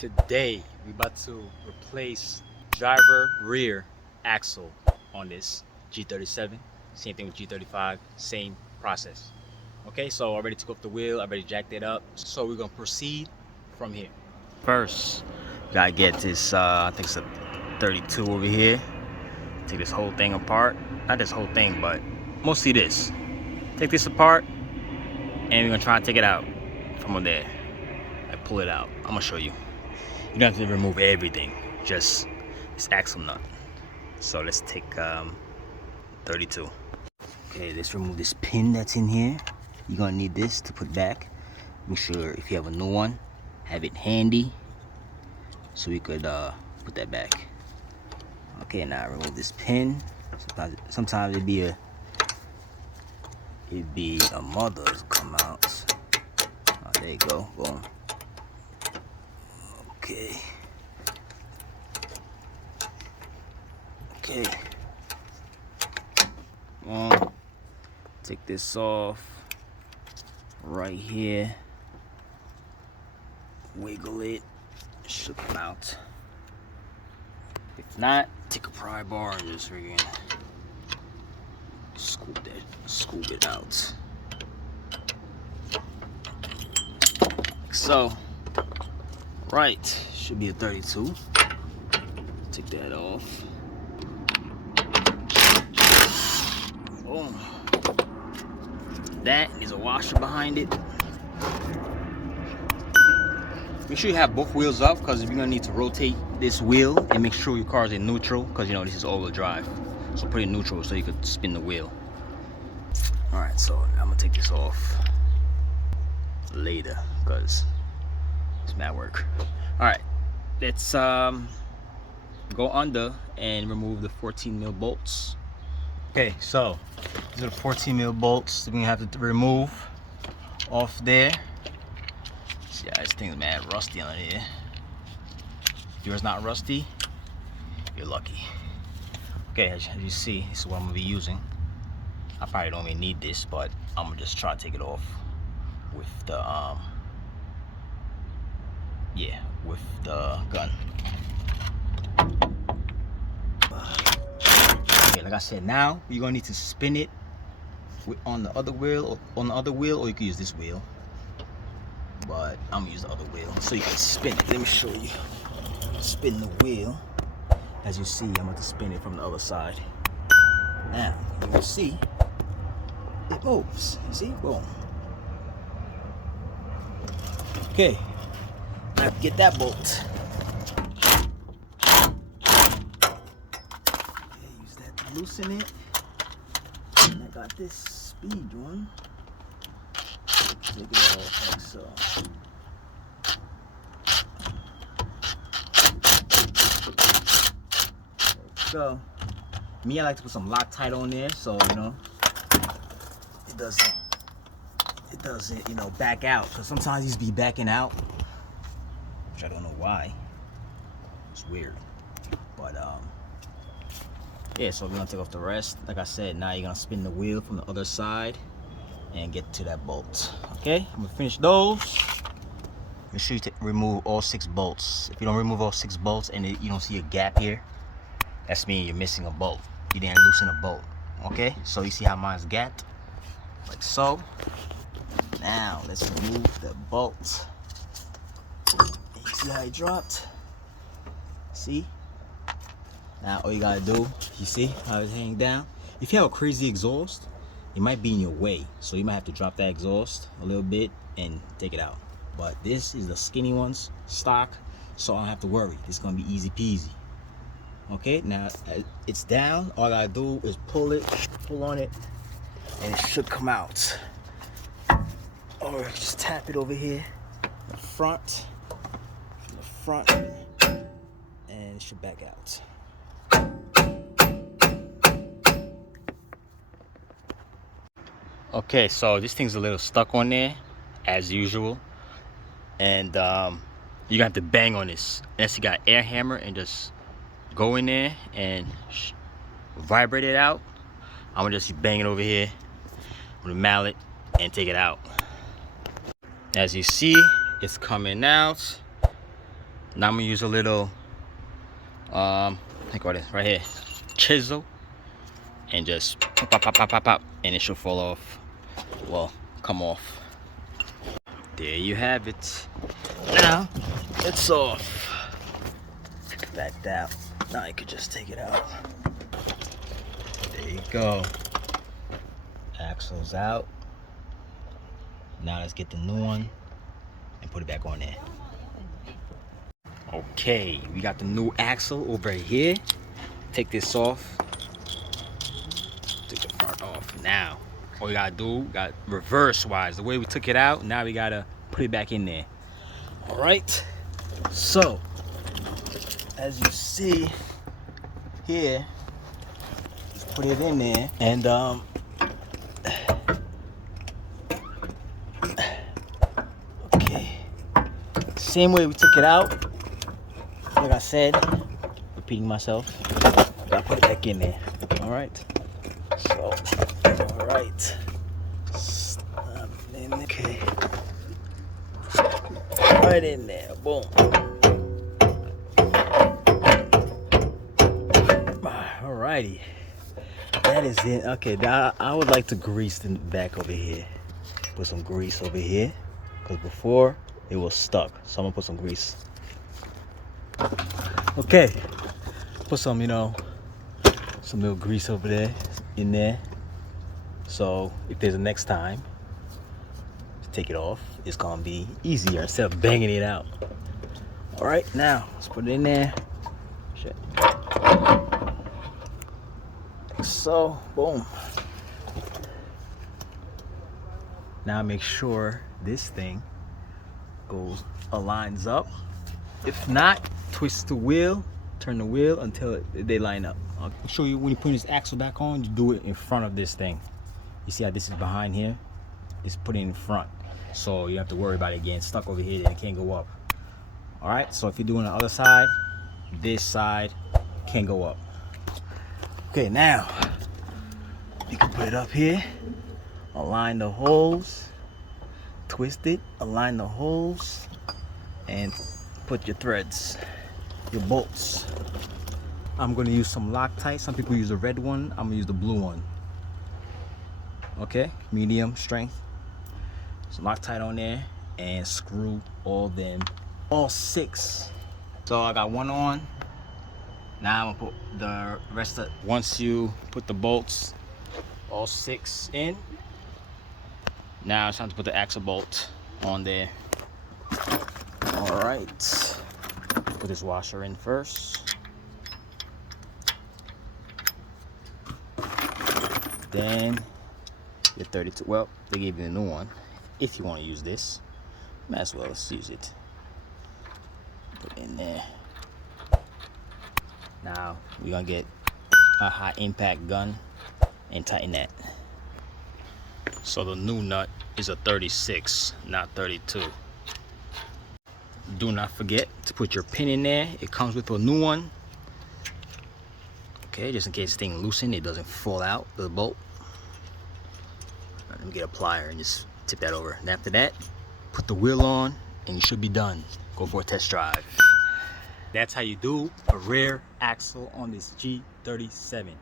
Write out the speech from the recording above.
Today we about to replace driver rear axle on this G37. Same thing with G35, same process. Okay, so I already took off the wheel, I already jacked it up, so we're gonna proceed from here. First, gotta get this, I think it's a 32 over here. Take this whole thing apart. Not this whole thing, but mostly this. Take this apart, and we're gonna try and take it out from on there. Like pull it out. I'm gonna show you. You don't have to remove everything, just this axle nut. So let's take 32. Okay, let's remove this pin that's in here. You're gonna need this to put back. Make sure if you have a new one, have it handy so we could put that back. Okay, now remove this pin. Sometimes it'd be a mother's come out. Oh, there you go. Boom. Okay. Take this off right here. Wiggle it. Should come out. If not, take a pry bar and just friggin' scoop it out. Like so. Right, should be a 32. Take that off. Boom. That is a washer behind it. Make sure you have both wheels up, because you're gonna need to rotate this wheel and make sure your car is in neutral, because you know this is all-wheel drive. So put it in neutral so you could spin the wheel. All right, so I'm gonna take this off later because it's mad work. All right, let's go under and remove the 14mm bolts. Okay, so these are the 14mm bolts that we're gonna have to remove off there. See, this thing's mad rusty on here. If yours not rusty, you're lucky. Okay, as you see, this is what I'm gonna be using. I probably don't even need this, but I'm gonna just try to take it off with the with the gun. Okay, like I said, now you're gonna need to spin it on the other wheel, or you can use this wheel. But I'm gonna use the other wheel so you can spin it. Let me show you. Spin the wheel. As you see, I'm going to spin it from the other side. Now you can see it moves. You see? Boom. Okay. Now get that bolt. Okay, use that to loosen it. And I got this speed one. Take it off like so. So, me, I like to put some Loctite on there, so you know it doesn't, you know, back out. Because sometimes these be backing out, which I don't know why. It's weird, but yeah. So we're gonna take off the rest. Like I said, now you're gonna spin the wheel from the other side and get to that bolt. Okay, I'm gonna finish those. Make sure you remove all 6 bolts. If you don't remove all 6 bolts and you don't see a gap here, that's mean you're missing a bolt. You didn't loosen a bolt. Okay, so you see how mine's gapped, like so. Now let's remove the bolt. You see how it dropped? See? Now all you gotta do, you see how it's hanging down? If you have a crazy exhaust, it might be in your way, so you might have to drop that exhaust a little bit and take it out. But this is the skinny ones, stock, so I don't have to worry. It's gonna be easy peasy. Okay, now it's down. All I gotta do is pull on it, and it should come out. Or just tap it over here, the front, and it should back out. Okay, so this thing's a little stuck on there, as usual, and you're gonna have to bang on this. Unless you got air hammer and just go in there and vibrate it out. I'm gonna just bang it over here with a mallet and take it out. As you see, it's coming out. Now I'm gonna use a little I think what it is right here, chisel, and just pop, pop, pop, pop, pop, pop, and it should fall off. Well, come off. There you have it. Now it's off. Backed out. Now you could just take it out. There you go. Axle's out. Now let's get the new one and put it back on there. Okay, we got the new axle over here. Take this off. Take the front off. Now, all we gotta do, got reverse wise. The way we took it out, now we gotta put it back in there. All right. So, as you see here, just put it in there, and okay, same way we took it out. Like I said, repeating myself, gotta put it back in there. All right. So, all right. Okay. Right in there. Boom. Alrighty. That is it. Okay. Now I would like to grease the back over here. Put some grease over here, because before it was stuck. So I'm gonna put some grease. Okay, put some, some little grease over there, in there. So if there's a next time to take it off, it's gonna be easier instead of banging it out. All right, now let's put it in there. Shit. So, boom. Now make sure this thing aligns up. If not, twist the wheel, turn the wheel until they line up. I'll show you when you put this axle back on, you do it in front of this thing. You see how this is behind here? It's put in front. So you don't have to worry about it getting stuck over here and it can't go up. All right, so if you're doing the other side, this side can go up. Okay, now you can put it up here, align the holes, twist it, align the holes, and put your threads, your bolts. I'm gonna use some Loctite. Some people use the red one. I'm gonna use the blue one. Okay, medium strength. Some Loctite on there and screw all 6. So I got one on. Now I'm gonna put the rest of. Once you put the bolts, all 6 in. Now it's time to put the axle bolt on there. All right, put this washer in first. Then your 32, well, they gave you a new one. If you want to use this, might as well use it. Put it in there. Now we're gonna get a high impact gun and tighten that. So the new nut is a 36, not 32. Do not forget to put your pin in there. It comes with a new one. Okay, just in case thing loosen, it doesn't fall out, the bolt. Let me get a plier and just tip that over. And after that, put the wheel on and you should be done. Go for a test drive. That's how you do a rear axle on this G37.